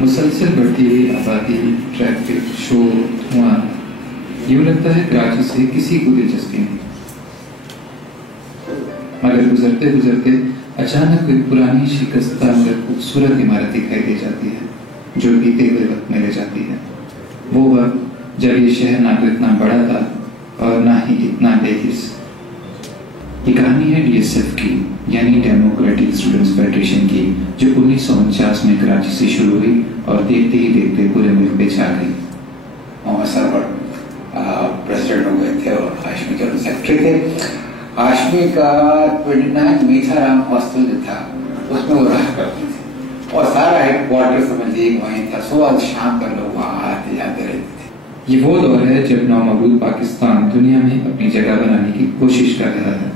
مسلسل بڑھتی ہوئی آبادی، ٹریفک، شور، دھواں، یوں لگتا ہے کراچی سے کسی کو دلچسپی نہیں، مگر گزرتے گزرتے اچانک کوئی پرانی شکستہ مگر خوبصورت عمارت دکھائی دے جاتی ہے جو بیتے ہوئے وقت میں رہ جاتی ہے، وہ وقت جب یہ شہر نہ تو اتنا بڑا تھا اور نہ ہی اتنا بے حس۔ یہ کہانی ہے ڈی ایس ایف کی، یعنی ڈیموکریٹک اسٹوڈنٹس فیڈریشن کی، جو 1949 میں کراچی سے شروع ہوئی اور دیکھتے ہی دیکھتے پورے ملک پہ چھا گئی۔ محمد سرور پریزیڈنٹ ہو گئے تھے اور ہاشمی جنرل سیکرٹری تھے۔ ہاشمی کا 29 میٹھا رام ہاسٹل جو تھا اس میں وہ رہا کرتے تھے اور سارا ہیڈ کوارٹر سمجھ لیے وہیں تھا، صبح اور شام تک لوگ وہاں آتے جاتے رہتے تھے۔ یہ وہ دور ہے جب نومولود پاکستان دنیا میں اپنی جگہ بنانے کی کوشش کر رہا ہے،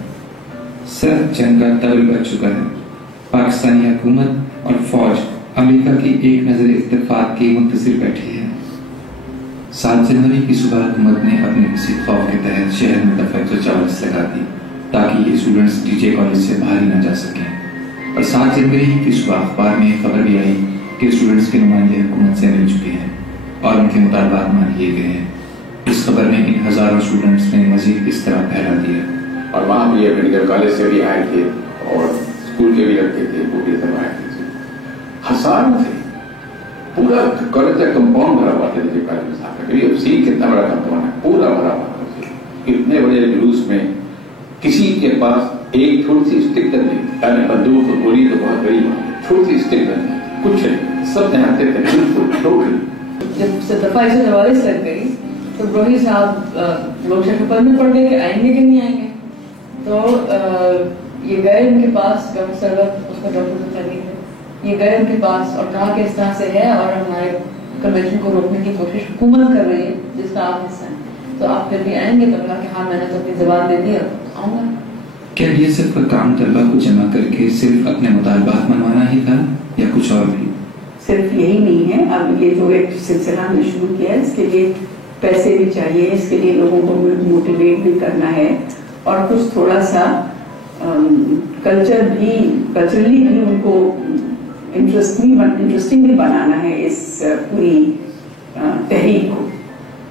سرد جنگ کا طول بچ چکا ہے، پاکستانی حکومت اور فوج امریکہ کی ایک نظر اتفاق کی منتظر بیٹھی ہے۔ 7 جنوری کی صبح حکومت نے اپنے کسی خوف کے تحت شہر میں دفعہ 144 لگا دی تاکہ یہ اسٹوڈنٹس ڈی جے کالج سے باہر ہی نہ جا سکیں، اور 7 جنوری کی صبح اخبار میں خبر بھی آئی کہ اسٹوڈنٹس کے نمائندے حکومت سے مل چکے ہیں اور ان کے مطالبات مان لیے گئے ہیں۔ اس خبر نے ان ہزاروں اسٹوڈنٹس میں مزید اس طرح پھیلا دیا، اور وہاں بھی میڈیکل کالج سے بھی آئے تھے اور اسکول کے بھی لڑکے تھے، وہ بھی سب آئے تھے، ہزاروں تھے، پورا کالج کا کمپاؤنڈ بھرا ہوا تھا۔ ڈی کالج میں صاحب سی کتنا بڑا کمپاؤنڈ ہے، پورا بھرا ہوا تھا۔ اتنے بڑے جلوس میں کسی کے پاس ایک تھوڑی سی اسٹک تک نہیں، یعنی بندوق تو گولی تو بہت بڑی بات ہے، تھوڑی سی اسٹک تک نہیں، کچھ نہیں، سب نہاتے تھے بالکل ٹوٹلی۔ جب دفعہ 144 لگ گئی تو بروہی صاحب لوگ شکل میں پڑ گئے کہ آئیں گے کہ نہیں آئیں گے، تو یہ گئے ان کے پاس، ڈاکٹر سرور اس کا ڈاکٹر تھے، یہ گئے ان کے پاس اور کہا کہ اس طرح سے ہے اور ہمارے کنونشن کو روکنے کی کوشش حکومت کر رہی ہے جس کا آپ حصہ ہیں، تو آپ پھر بھی آئیں گے؟ تو کہا کہ ہاں میں نے تو اپنی زبان دے دی، اب آؤں گا۔ کیا یہ صرف کام طلبہ کو جمع کر کے صرف اپنے مطالبات منوانا ہی تھا یا کچھ اور بھی؟ صرف یہی نہیں ہے، اب یہ جو ایک سلسلہ ہم نے شروع کیا ہے اس کے لیے پیسے بھی چاہیے، اس کے لیے لوگوں کو موٹیویٹ بھی کرنا ہے اور کچھ تھوڑا سا کلچرلی بھی ان کو انٹرسٹنگ بھی بنانا ہے اس پوری تحریک کو۔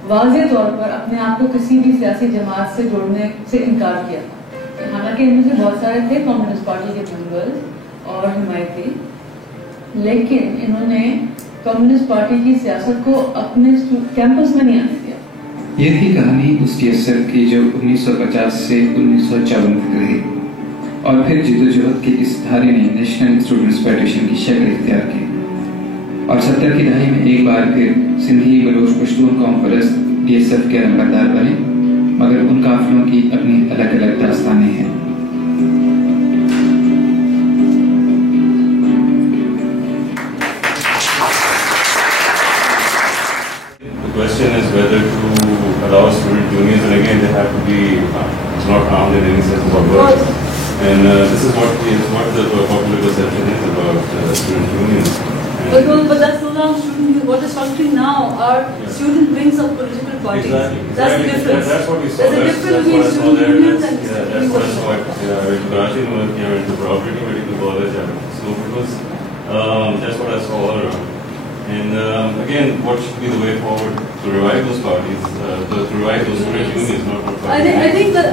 واضح طور پر اپنے آپ کو کسی بھی سیاسی جماعت سے جوڑنے سے انکار کیا، حالانکہ ان میں سے بہت سارے تھے کمیونسٹ پارٹی کے ممبرز اور حمایتی، لیکن انہوں نے کمیونسٹ پارٹی کی سیاست کو اپنے کیمپس میں نہیں آنے دیا۔ یہ تھی کہانی اس ڈی ایس ایف کی جو 1950 سے 1954 تک رہی اور پھر جدوجہد کی اس دھارے نے نیشنل اسٹوڈنٹس فیڈریشن کی شکل اختیار کی، اور 70 کی دہائی میں ایک بار پھر سندھی بلوچ پشتون قوم پرست ڈی ایس ایف کے نمبردار بنے، مگر ان قافلوں کی اپنی الگ الگ داستانیں ہیں۔ The question is whether to allow student unions, and again they have to be it's not armed in any sense of words. And this is what the popular perception is about student unions. But that's not how student. What is functioning now are student wings of political parties. Exactly. That's the difference. That's what we saw. There's a difference between student unions and that's what I saw. I went to Karachi University, I went to Cooperative Medical College, I went to Slough. It was that's what I saw all around. And again, what should be the way forward to revive those parties, to revive those student unions, not for parties? I think that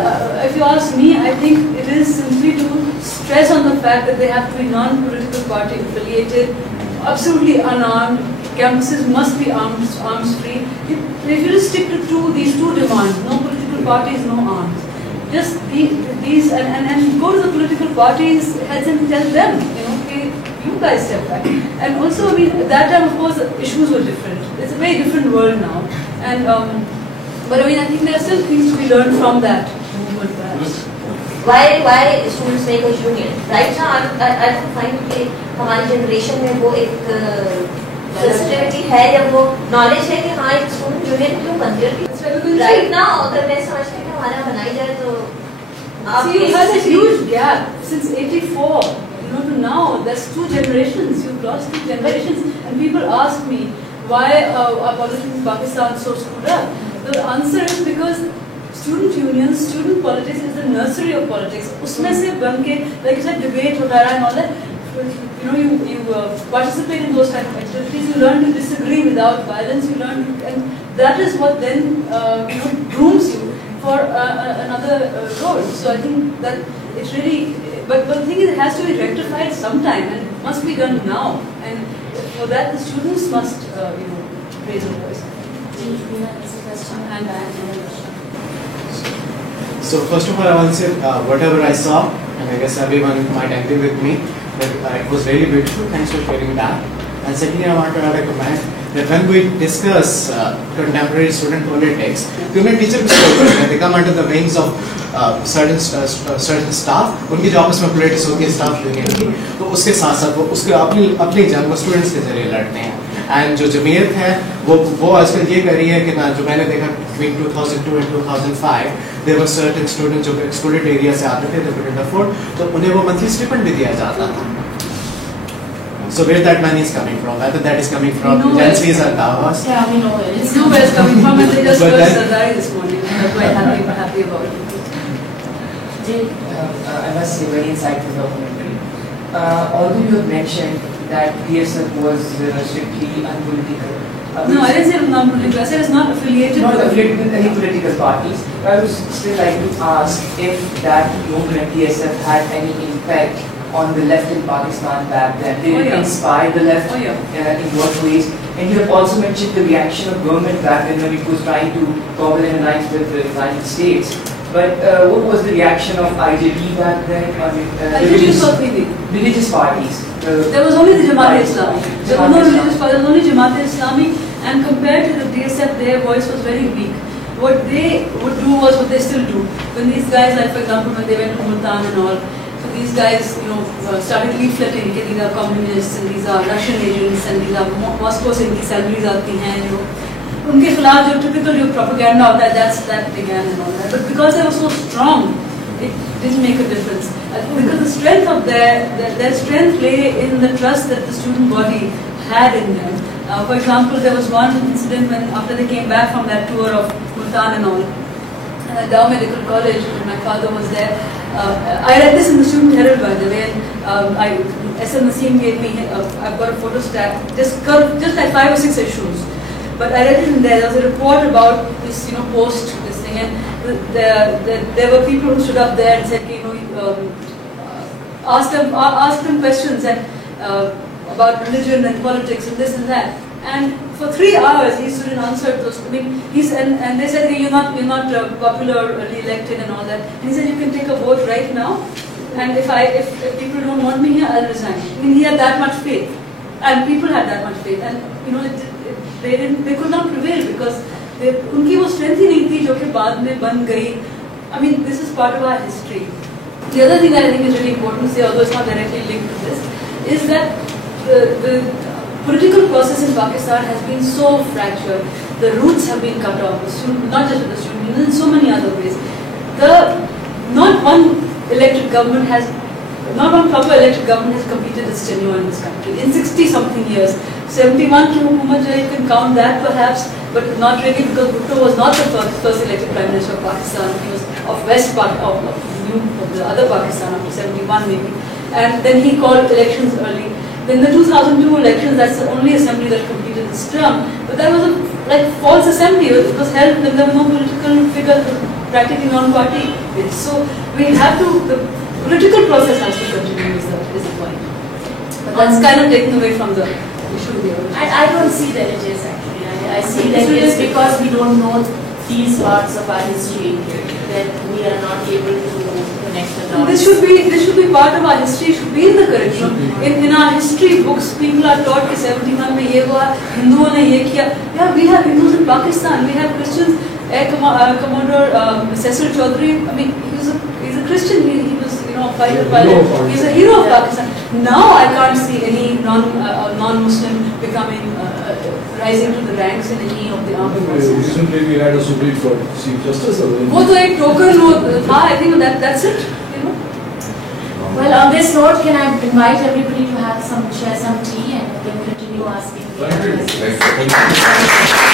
if you ask me, I think it is simply to stress on the fact that they have to be non-political party affiliated, absolutely unarmed. Campuses must be arms free. If you just stick to these two demands, no political parties, no arms, just these and go to the political parties heads and tell them, okay, you guys step back. And also, I mean, at that time, of course, the issues were different. It's a very different world now. And but I mean, I think there are still things to be learned from that movement, perhaps. Why students make a union? Right now, I find کہ ہماری generation میں وہ ایک sensitivity ہے یا وہ knowledge ہے کہ ہاں ایک اسٹوڈنٹ یونین کیوں بنتی ہے. رائٹ ناؤ اگر میں سمجھتی ہوں کہ ہمارا بنائی جائے تو See, it has a huge gap since 84. To now, that's 2 generations. You've lost 2 generations. And people ask me why our politics in Pakistan is so screwed up. The answer is because student unions, student politics is the nursery of politics. Usme se ban ke, like it's like debate, and all that. you participate in those kind of activities, you learn to disagree without violence, you learn, and that is what then grooms you for another role. So I think that it's really, but the thing is, it has to be rectified sometime, and it must be done now. And for that, the students must, raise a voice. So first of all, I want to say whatever I saw, and I guess everyone might agree with me, that it was very beautiful. Thanks for sharing that. And secondly, I want to add a comment that when we discuss contemporary student politics, women teacher they come under the wings of certain staff. उनकी जो आपस में politics होती है staff union की, तो उसके साथ साथ वो उसके अपनी जंग को students के जरिए लड़ते हैं. एंड जो जमीयत है वो आजकल ये कर रही है कि ना, जो मैंने देखा between 2002 and 2005 there were certain students जो excluded area से आते थे, they couldn't afford, तो उन्हें वो monthly stipend भी दिया जाता था. So where that money is coming from, whether that is coming from agencies or Davos. Yeah, we know it. It's nowhere it's coming from, and they just heard Sardari this morning. I'm quite happy about it. I must say, very insightful documentary. Although you have mentioned that DSF was strictly unpolitical. No, I didn't say it was non-political. I said it's not affiliated. Not affiliated with any political parties. I would still like to ask if that movement DSF had any impact on the left in Pakistan back then. Did it inspire the left in what ways? And you have also mentioned the reaction of government back then when it was trying to cobble an alliance with the United States. But what was the reaction of IJP back then? Religious parties. There was only the Jamaat-e-Islami. There was no religious party. There was only Jamaat-e-Islami, and compared to the DSF, their voice was very weak. What they would do was what they still do. When these guys, like for example, when they went to Multan and all, so these guys, started leafleting that these are communists and these are Russian agents and these are Moscow se inki salaries aati hain, उनके खिलाफ जो typical propaganda होता है, that began and all that. But because they were so strong, it didn't make a difference. Because the strength of their strength lay in the trust that the student body had in them. For example, there was one incident when after they came back from that tour of Multan and all, at Dow Medical College, when my father was there. I read this in the Student Herald, by the way. S.M. Naseem gave me, I've got a photo stack, just like 5 or 6 issues. But I read it in there. There was a report about this, post this thing, and there were people who stood up there and said, asked them questions about religion and politics and this and that. And for 3 hours he stood and answered those. I mean, and they said, hey, you're not popularly elected and all that. And he said, you can take a vote right now, and if people don't want me here, I'll resign. I mean, he had that much faith, and people had that much faith, and they could not prevail because उनकी वो strength ही नहीं थी जो कि बाद में बन गई. I mean, this is part of our history. The other thing that I think is really important to say, although it's not directly linked to this, is that the political process in Pakistan has been so fractured. The roots have been cut off, not just with the students, in so many other ways. Not one proper elected government has completed its tenure in this country. In 60-something years, 71 to Hukumat, you can count that perhaps, but not really, because Bhutto was not the first elected Prime Minister of Pakistan. He was of the other Pakistan after 71 maybe. And then he called elections early. Then the 2002 elections, that's the only assembly that completed its term. But that was a false assembly. It was held when there were no political figures, practically non-party. So we have to, the political process has to continue is the point. But that's kind of taken away from the issue here. I don't see delegates actually. I see delegates because we don't know these parts of our history that we are not able to connect the dots. This should be part of our history. Should be in the curriculum. In our history books, people are taught that 71 में ये हुआ, हिंदुओं ने ये किया. Yeah, we have Hindus in Pakistan. We have Christians. Air Commodore Cecil Chaudhary. I mean, he's a Christian. He was a fighter pilot. He's a hero of Pakistan. Now I can't see any non-Muslim becoming rising to the ranks in any of the armed forces. Recently we had a Supreme Court Chief Justice. वो तो एक token था. I think that's it. Well, on this note, can I invite everybody to share some tea and then continue asking? Thank you.